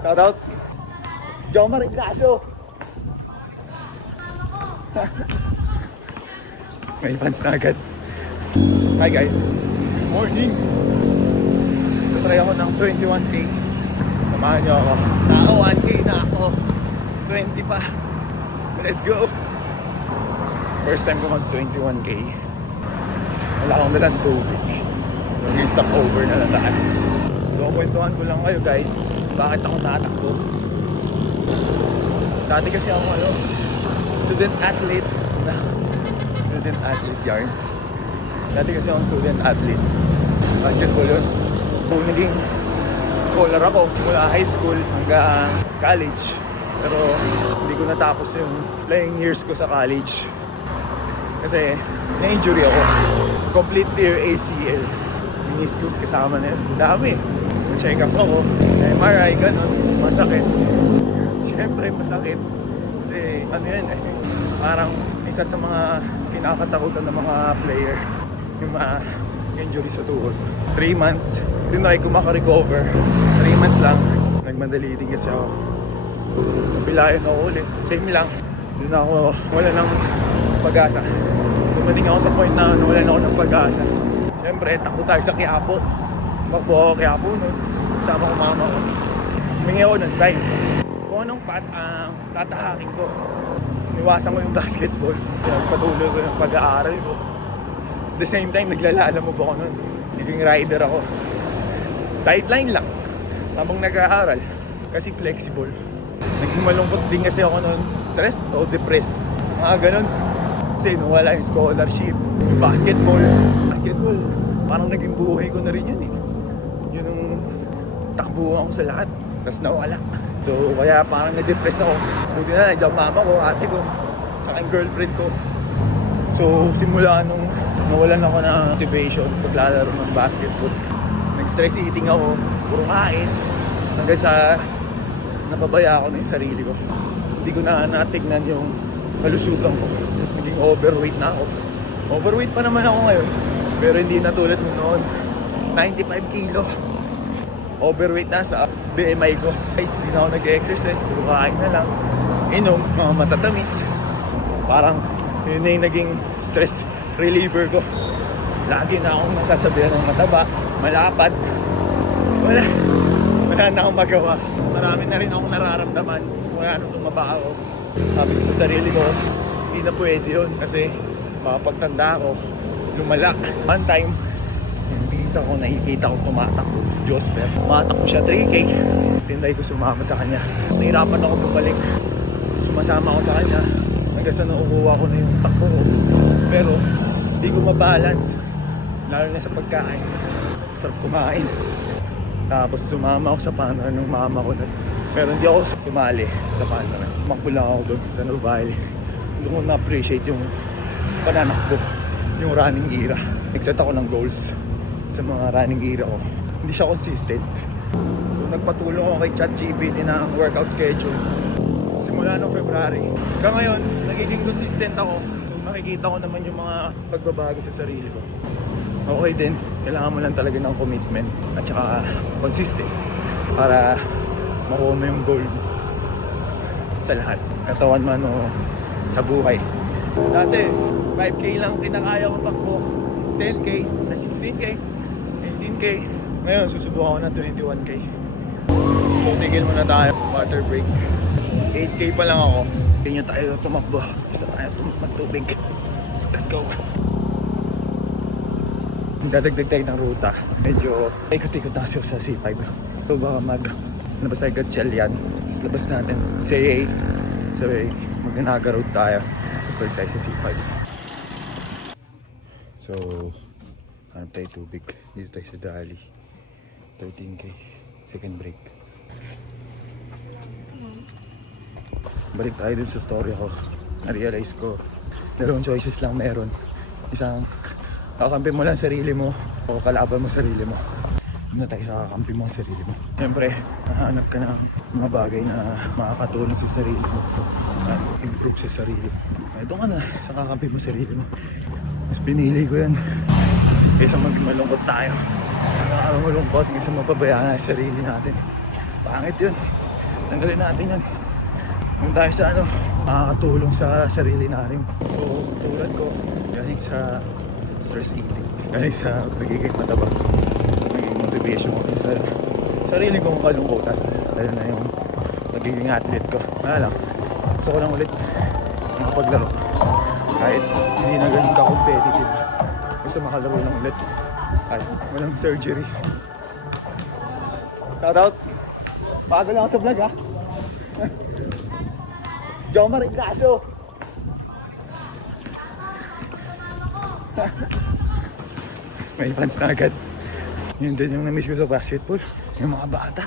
Shoutout. Jomar Ignacio. May fans na agad. Hi guys. Good morning. Try ako ng 21K. Samahan niyo ako. Naka 1K na ako. 20 pa. Let's go. First time ko mag 21K. Wala akong dalang tubig. Mag-stop over na nataan. So kwentuhan ko lang kayo guys. Bakit ako tatakbo? Dati kasi ako student athlete. Student athlete yarn. Dati kasi akong student athlete. Basketball yun. Kung naging scholar ako simula high school hanggang college. Pero hindi ko natapos yung playing years ko sa college. Kasi na-injury ako. Complete tear ACL. Meniscus kasama na yun. Dami. Check up ako. MRI, ganun. Masakit. Siyempre masakit. Kasi ano yun eh. Parang isa sa mga kinakatakutan ng mga player. Yung mga injury sa tuhod. 3 months. Tinry ko makarecover. 3 months lang. Nagmadali din kasi ako. Napilayan ako ulit. Same lang. Doon ako wala ng pag-asa. Dumating ako sa point na wala na ako ng pag-asa. Siyempre, takbo tayo sa Quiapo. Takbo ako Quiapo nun. Kasama ko mama ko. Humingi ako ng sign. Kung anong tatahakin ko. Niwasan ko yung basketball. Patuloy ko yung pag-aaral ko. At the same time, naglalaalamog ako nun. Naging rider ako. Sideline lang. Habang nag-aaral. Kasi flexible. Naging malungkot din kasi ako nun. Stress o depressed. Mga ganun. Kasi nawala yung scholarship. Yung basketball. Basketball. Parang naging buhay ko na rin yun eh. Yun yung takbuhan ko sa lahat. Tapos nawala. So kaya parang na-depress ako. Buti na nandiyan mama ko, ate ko, saka yung girlfriend ko. So simula nung nawalan ako ng motivation sa paglalaro ng basketball. Nag-stress eating ako, puro kain. Hanggang sa napabaya ako na yung sarili ko. Hindi ko na natignan yung kalusugan ko. Naging overweight na ako. Overweight pa naman ako ngayon. Pero hindi na tulad mo noon. 95 kilo. Overweight na sa BMI ko. Guys, hindi na ako nag-exercise. Puro kain na lang. Inom, mga matatamis. Parang yun na yung naging stress reliever ko. Lagi na akong nasasabihan ng mataba, malapad. Wala na akong magawa. Marami na rin akong nararamdaman. Wala nung tumaba ako. Sabi ko sa sarili ko, hindi na pwede yun. Kasi makapagtanda ako, lumala. One time, yung pizza ko nakikita ko tumatakbo. Josper. Tumatakbo siya 3K. Tinday ko sumama sa kanya. Nahirapan ako bumalik. Sumasama ako sa kanya. Hanggang sa naukuha ko na yung takbo ko. Pero, hindi ko mabalance. Lalo na sa pagkain. Sarap kumain. Tapos sumama ako sa panorama ng mama ko. Pero hindi ako sumali sa panorama. Tumakbo lang ako doon sa Novale. Doon ko na-appreciate yung pananakbo. Yung running era. Nag-set ako ng goals sa mga running era ko. Hindi siya consistent. So, nagpatulong ako kay ChatGPT na ang workout schedule. Simula noong February. Hanggang ngayon, nagiging consistent ako. So, nakikita ko naman yung mga pagbabago sa sarili ko. Okay din. Kailangan mo lang talaga ng commitment at saka consistent para makuha mo yung goal sa lahat. Katawan man o sa buhay. Dati, 5K lang kinakaya ko takbo. 10K, na 16K, 18K. Ngayon, susubukan ko ng 21K. So, tigil muna tayo. Water break. 8K pa lang ako. Hindi nyo tayo tumakbo. Basta tayo magtubig. Let's go. Dadagdag tayo ng ruta. Medyo ikot-ikot na kasi sa C5. So, baka labas tayo Gatchel yan. Tapos labas natin sa A8. So, mag-Naga road tayo. Tapos balik tayo sa C5. So, hanap tayo tubig. Dito tayo sa Dali. 13K. Second break. Balik tayo dun sa story ko. Na-realize ko, dalawang choices lang meron. Isang, kakampi mo lang sarili mo o kalaban mo sarili mo. Doon na tayo sa kakampi mo sarili mo. Siyempre, nahanap ka ng mga bagay na makakatulong sa sarili mo at improve sa sarili mo. Doon ka na sa kakampi mo sarili mo. Mas pinili ko yan. Kaysa malungkot tayo. Malungkot kaysa mapabayaan ang sarili natin. Pangit yun. Tanggalin natin yan. Kung tayo sa ano, makakatulong sa sarili natin. So, tulad ko, galing sa stress eating. Galing sa pagiging mataba. Naging motivation ko sa sarili kong kalungkutan. Dahil na yung pagiging athlete ko. Wala lang. Gusto ko lang ulit makapaglaro. Kahit hindi na ganun ka-competitive. Gusto makalaro lang ulit. Kahit walang surgery. Shoutout! Bago lang ako sa vlog ha. Jomar Ignacio! May fans na agad. Yun din yung na-miss ko sa basketball. Yung mga bata.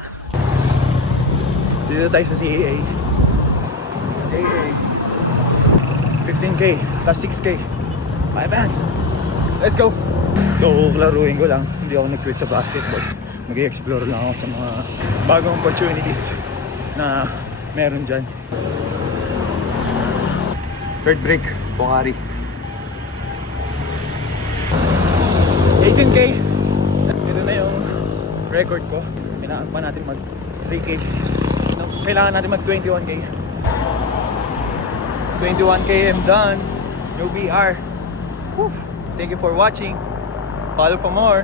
Dito tayo sa CAA. CAA. 15K plus 6K. My bad. Let's go! So, klaruin ko lang. Hindi ako nag-quit sa basketball. Mag-i-explore lang ako sa mga bagong opportunities na meron dyan. Third break, Pocari. 18K. Ito na yung record ko. Kailangan pa natin mag 3K. Kailangan natin mag 21K. 21K, I'm done. No BR. Woo. Thank you for watching. Follow for more.